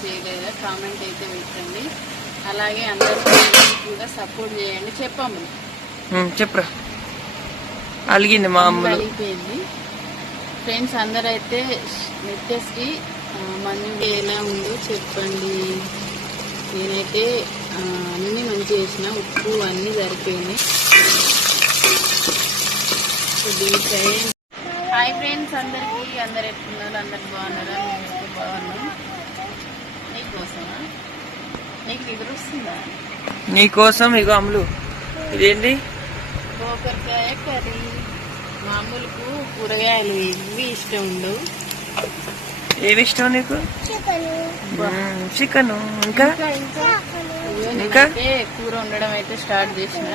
చేయలేదా. కామెంట్ అయితే పెట్టండి. అలాగే అందరూ సపోర్ట్ చేయండి. చెప్పాము చెప్పురా? అలిగింది మా అమ్ములు. అయిపోయింది ఫ్రెండ్స్ అందరైతే నిత్యశ్రీ ఆ, మంజు ఎలా ఉందో చెప్పండి. నేనైతే అన్నీ మంచి చేసిన. ఉప్పు అన్నీ సరిపోయినాయి. హాయ్ ఫ్రెండ్స్ అందరికి. అందరు ఎట్లున్నారు? అందరు బాగున్నారా? నేనైతే బాగున్నాను నీకోసమా నీకు నిద్ర వస్తుందా నీకోసం ఇగో అమ్ములు. ఇదేంటి? గోకరకాయ కర్రీ. మామూలుకు కూరగాయలు ఇవి ఇష్టం ఉండవు ఏమి ఇష్టం నీకు? చికెన్. ఇంకా? ఇంకా? కూర వండడం అయితే స్టార్ట్ చేసిన.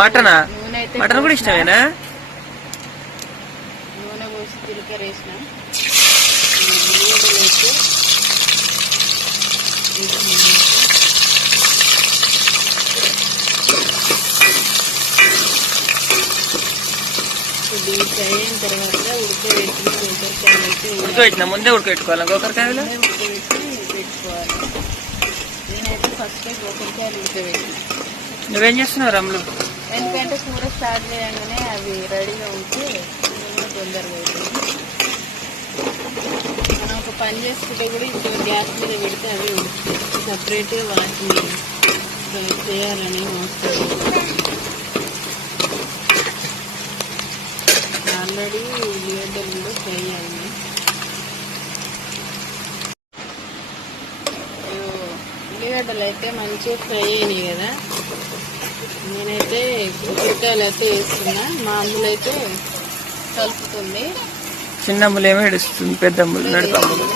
మటనా. నూనె అయితే మటన్ కూడా. ఇష్టమేనా? నూనె పోసి జీలకర్ర వేసిన. ఉల్లిగడ్డలు అయితే వేసిన డీప్ అయిన తర్వాత ఉడకబెట్టిన గోకరకాయలు అయితే ఉడకబెట్టిన ముందే ఉడకబెట్టుకోవాలా. గోకరకాయలు? ఉడకబెట్టి పెట్టుకోవాలి నేనైతే ఫస్ట్ గోకరకాయలు ఉడకబెట్టిన నువ్వేం చేస్తున్నావు రమ్ములు ఎందుకంటే కూర స్టార్ట్ చేయగానే అవి రెడీగా ఉంటే తొందరగా అవుతుంది పని చేసుకుంటే కూడా ఇప్పుడు గ్యాస్ మీద పెడితే అవి ఉడుకుతాయి. సపరేట్గా వాటిని చేయాలని వస్తుంది ఆల్రెడీ ఉల్లిగడ్డలు కూడా ఫ్రై అయ్యాయి ఉల్లిగడ్డలు అయితే మంచిగా ఫ్రై అయినాయి కదా. నేనైతే ఉల్లికాయలు అయితే వేస్తున్నా. మా అందులో అయితే కలుపుతుంది. చిన్న అమ్ములు ఏమో ఏడుస్తుంది పెద్ద అమ్ములు నడుపు అమ్ములు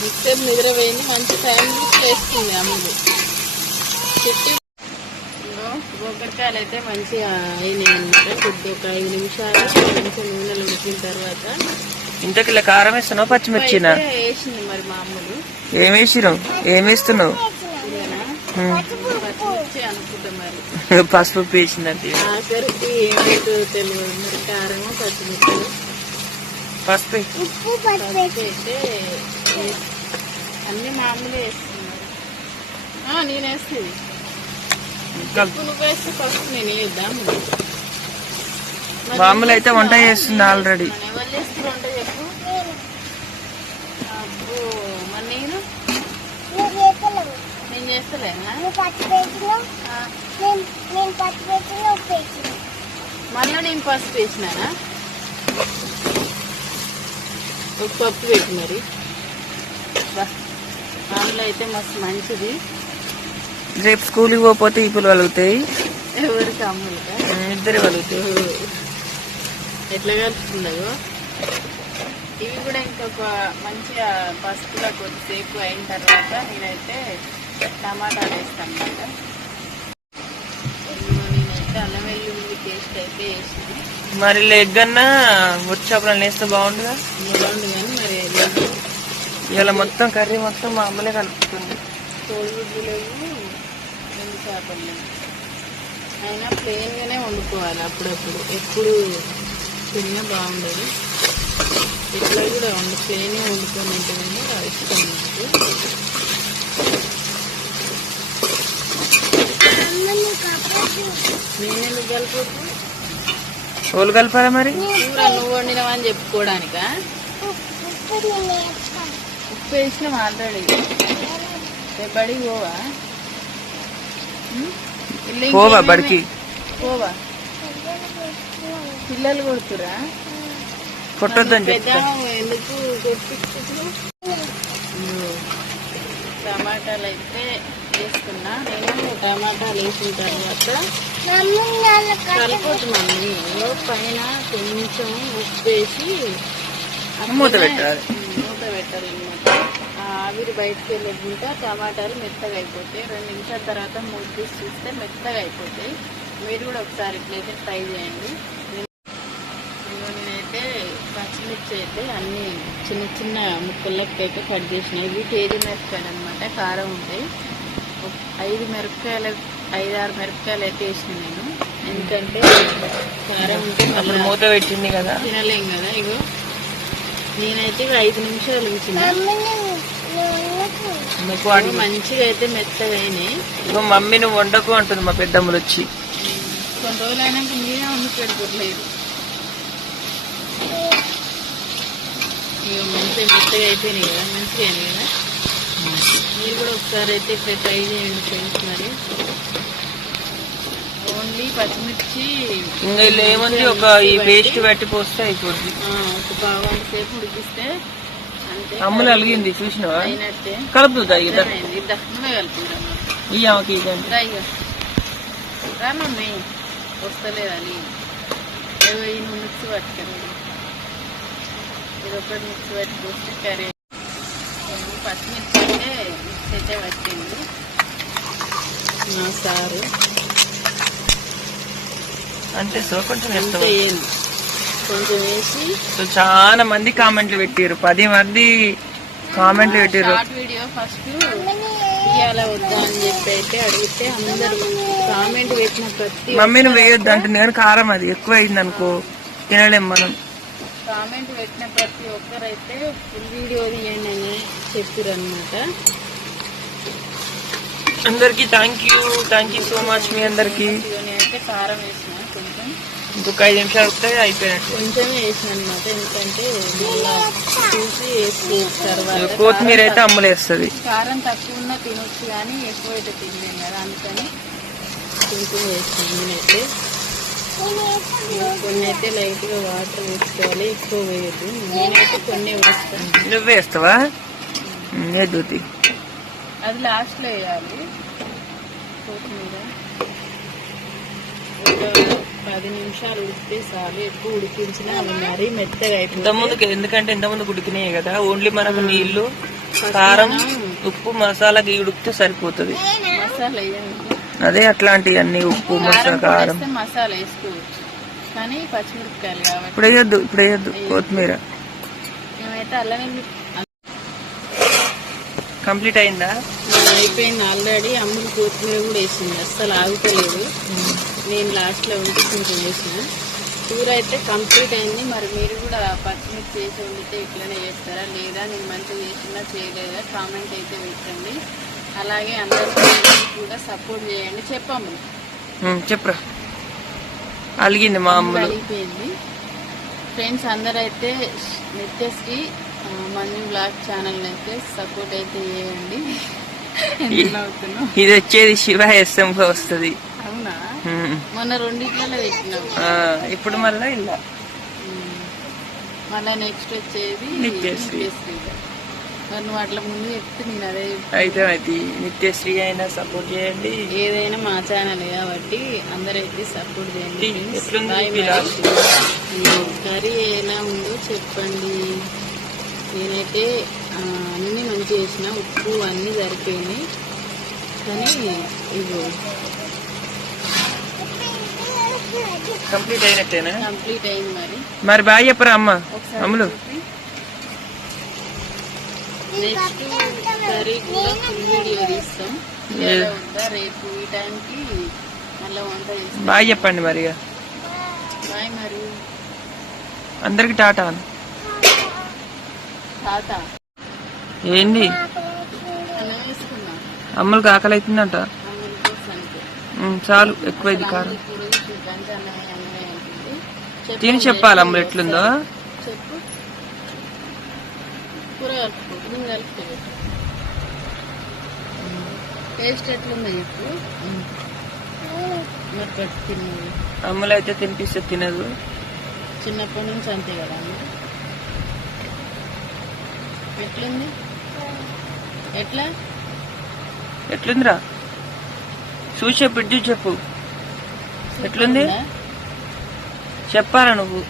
మిక్సర్ నిద్రపోయింది మంచి టైం వేస్తుంది అమ్ములు. చెట్టు గోకరకాయలు అయితే మంచిగా అయినాయి అన్నమాట. కొద్ది ఒక ఐదు నిమిషాలు నూనెలు ఉడికిన తర్వాత. ఇంతకిలా కారం వేస్తున్నావు పచ్చిమిర్చినా? అయితే వేసింది మరి మా అమ్ములు. వేస్తున్నావు? ఉమ్. పచ్చిమిర్చి అనుకుంటా మరి. పసుపు ఆఖరికి తెలియదు. మరి కారము పచ్చిమిర్చి పసుపు. పసుపు అయితే అన్ని మామూలు వేస్తున్నారు. ఆ, నేను వేస్తుంది కలుపు. నువ్వు వేస్తే ఫస్ట్ నేను వేద్దాం. మామూలు అయితే వంట చేస్తుంది ఆల్రెడీ మన ఎవరు నేను ఆ, మళ్ళీ నేను ఫస్ట్ వేసినానా ఒక పప్పు పెట్టి మరి. బా మామూలు అయితే మస్తు మంచిది. రేపు స్కూల్కి పోతే ఈపులు వలుగుతాయి. ఎవరికి అమ్ములుగా ఇద్దరు వలుగుతాయి. ఎట్లా కలుపుతుందో ఇవి కూడా ఇంకొక మంచిగా పసుపులో కొద్దిసేపు అయిన తర్వాత నేనైతే టమాటాలు వేస్తాను అన్నమాట. మరి లెగ్ అన్నా వచ్చాపులను వేస్తే బాగుండుగా? బాగుంది కానీ మరి ఇవాళ మొత్తం కర్రీ మొత్తం మామూలే కలుపుతుంది. కోడిగుడ్లు లేవు రెండు చేపలు లేవు. అయినా ప్లెయిన్గానే వండుకోవాలి అప్పుడప్పుడు. ఎప్పుడు తిన్నా బాగుండదు. ఇట్లా కూడా వండు ప్లెయిన్గా వండుకొని ఉంటేనే ఇష్టం నాకు ఓలు కలపాలా మరి? నువ్వు వండినవని చెప్పుకోవడానికా? ఉప్పు వేసినాం ఆల్రెడీ? బడికి పోవా? పోవా బడికి. పోవా? పిల్లలు కొడుతురా? కొట్టొద్దని ఎందుకు టమాటాలు అయితే వేసుకున్నా నేను టమాటాలు వేసిన తర్వాత కలిపోతు మమ్మీ. పైన కొంచెం ఉప్పు వేసి మూత పెట్టాలి. మూత పెట్టాలన్నమాట. ఆవిరి బయటకు వెళ్ళకుండా టమాటాలు మెత్తగా అయిపోతాయి. రెండు నిమిషాల తర్వాత మూత తీసి చూస్తే మెత్తగా అయిపోతాయి. మీరు కూడా ఒకసారి ఇట్లయితే ట్రై చేయండి. నేనైతే పచ్చిమిర్చి అయితే అన్ని చిన్న చిన్న ముక్కలకి అయితే కట్ చేసిన. ఇవి కేజీ మిరపకాయలు అనమాట కారం ఉంటాయి. ఐదు మిరపకాయలు ఐదు ఆరు మిరపకాయలు అయితే వేసిన నేను. ఎందుకంటే కారం ఉంటే అప్పుడు మూత పెట్టింది కదా. తినలేం కదా ఇగో. నేనైతే ఐదు నిమిషాలు ఉంచిన. మంచిగా అయితే మెత్తగా అయినాయి. ఇగో మమ్మీ నువ్వు వండకు అంటుంది మా పెద్దమ్మలు వచ్చి. కొన్ని రోజులు అయినాక మీరే వండి పెడుకోవట్లేదు ఇక మంచిగా మెత్తగా అయిపోయినాయి కదా మంచిగా అయినాయి కదా. మీరు కూడా ఒకసారి అయితే ఇట్లా ట్రై చేయండి ఫ్రెండ్స్ మరి. ఓన్లీ పచ్చిమిర్చి ఇంకా ఏముంది ఒక ఈ పేస్ట్ పెట్టి పోస్తే అయిపోద్ది. ఒక పావు సేపు ఉడికిస్తే అమ్ములు అలిగింది చూసినావా? కలుపుతుందా కలిపిద్దాం ఈ ఆమెకి ఇదంటే రా ఇక. రా మమ్మీ. వస్తలేదు నువ్వు మిక్స్ పట్టుకొని ఇది ఒకటి మిక్స్ పట్టుకొస్తే కర్రీ పచ్చిమిర్చి అంటే మిక్స్ అయితే వచ్చింది నా సారు. అంతే సో కొంచెం కొంచెం వేసి సో చాలా మంది కామెంట్లు పెట్టారు పది మంది కామెంట్లు పెట్టారు షార్ట్ వీడియో ఫస్ట్ ఇవాళ వద్దా అని చెప్పి అయితే అడిగితే అందరూ కామెంట్ పెట్టిన ప్రతి మమ్మీ నువ్వు వేయొద్దు అంటే నేను కారం అది ఎక్కువ అయింది అనుకో తినలేం మనం. కామెంట్ పెట్టిన ప్రతి ఒక్కరైతే ఫుల్ వీడియో తీయండి అని చెప్పారు అనమాట అందరికి thank you thank you so much మీ అందరికి. అయితే కారం వేసిన కొంచెం. ఇంకొక ఐదు నిమిషాలు వస్తే అయిపోయినట్టు. కొంచెం వేసిన అనమాట ఎందుకంటే మళ్ళా చూసి వేసి తర్వాత. కొత్తిమీర అయితే అమ్ములేస్తుంది కారం తక్కువ ఉన్నా తినొచ్చు కానీ ఎక్కువ అయితే తినలేం కదా అందుకని కొంచెం వేసాను నేనైతే. కొన్ని అయితే లైట్గా వాటర్ వేసుకోవాలి ఎక్కువ వేయద్దు. నేనైతే కొన్ని వేస్తాను. నువ్వు వేస్తావా? ఎదుటి అది లాస్ట్లో వేయాలి. కొత్తిమీర. పది నిమిషాలు ఉడికితే చాలు. ఎక్కువ ఉడికించినా అవి మరీ మెత్తగా ఇంత అయిపోతుంది ముందుకు ఎందుకంటే ఇంత ముందు ఉడికినాయి కదా. ఓన్లీ మనకు నీళ్ళు కారం ఉప్పు మసాలా గీ ఉడికితే సరిపోతుంది. మసాలా వేయండి అదే అట్లాంటివి అన్ని ఉప్పు మసాలా కారం. మసాలా వేసుకోవచ్చు కానీ పచ్చిమిరపకాయలు కాబట్టి. ఇప్పుడు వేయొద్దు ఇప్పుడు వేయొద్దు కొత్తిమీర. మేమైతే అల్లం కంప్లీట్ అయిందా? అయిపోయింది ఆల్రెడీ. అమ్ములు కొత్తిమీర కూడా వేసింది. అస్సలు ఆగుతలేదు. నేను లాస్ట్లో ఉంటే కొంచెం వేసిన కూర అయితే కంప్లీట్ అయింది. మరి మీరు కూడా పచ్చిమిర్చి చేసి వండితే ఇట్లనే చేస్తారా? లేదా నేను మంచిగా చేసినా చేయలేదా? కామెంట్ అయితే పెట్టండి. అలాగే అందరికీ కూడా సపోర్ట్ చేయండి. చెప్పాము చెప్పురా. అలిగింది మా అమ్ములు. అయిపోయింది ఫ్రెండ్స్ అందరైతే నిత్యస్కి మనీ బ్లాగ్ ఛానల్ అయితే సపోర్ట్ అయితే చేయండి. ఇది వచ్చేది శివ ఎస్ఎం వస్తుంది. అవునా? మొన్న రెండిట్లలో పెట్టినాం ఇప్పుడు మళ్ళా ఇలా. మళ్ళా నెక్స్ట్ వచ్చేది నిత్యశ్రీ. నువ్వు అట్లా ముందు చెప్తే నేను అదే చెప్తా. అయితే అది నిత్యశ్రీ అయినా సపోర్ట్ చేయండి. ఏదైనా మా ఛానల్ కాబట్టి అందరైతే సపోర్ట్ చేయండి కర్రీ ఎలా ఉందో చెప్పండి. నేనైతే అన్నీ మంచిగా చేసిన ఉప్పు అన్నీ సరిపోయినాయి. కానీ ఇది కంప్లీట్ అయినట్టేనా? కంప్లీట్ అయింది మరి. మరి బాగా చెప్పరా అమ్మ? అమ్ములు. నెక్స్ట్ కర్రీ కూడా ఫుల్ వీడియో తీస్తాం. ఎలా ఉందా రేపు ఈ టైంకి మళ్ళీ వంట చేస్తాం. బాగా చెప్పండి మరి. బాయ్ అందరికి టాటా. తాత ఏంది? అమ్ములకు ఆకలి అవుతుందంట చాలు ఎక్కువైంది కారం. తిని చెప్పాలి అమ్ములు ఎట్లుందో. చెప్పు. నేను కలుపుకో టేస్ట్ ఎట్లుందో చెప్పు. మరి పట్టు తిన్నది అమ్ములు అయితే తినిపిస్తే తినదు. చిన్నప్పటి నుంచి అంతే కదా అమ్మ. ఎట్లుంది? ఎట్లా? ఎట్లుందిరా? చూసి చూసి చెప్పు. ఎట్లుంది? ఉందా? చెప్పాలా నువ్వు?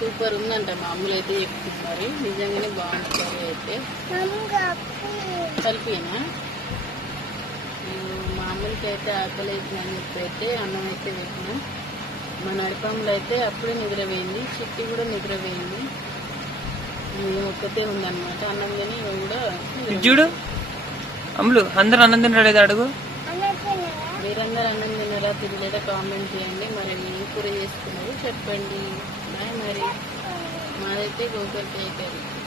సూపర్ ఉందంట మా అమ్ములు అయితే చెప్తున్నారు నిజంగానే బాగుంది కర్రీ అయితే. కలిపినా? మా అమ్ములకి అయితే ఆకలి అవుతుందని చెప్పి అయితే అన్నం అయితే పెట్టినా. మా నడిపంలో అయితే అప్పుడే నిద్రపోయింది చిట్టి కూడా నిద్రపోయింది. ఒక్కతే ఉందన్నమాట. అన్నం తిని కూడా చూడు. అమ్ములు అందరు అన్నం తినలేదు అడుగు. మీరందరూ అన్నం తిన్నారా తినలేదా కామెంట్ చేయండి. మరి మీ కూర చేసుకున్నారు చెప్పండి. బాయ్ మరి. మాదైతే గోకరకాయ కర్రీ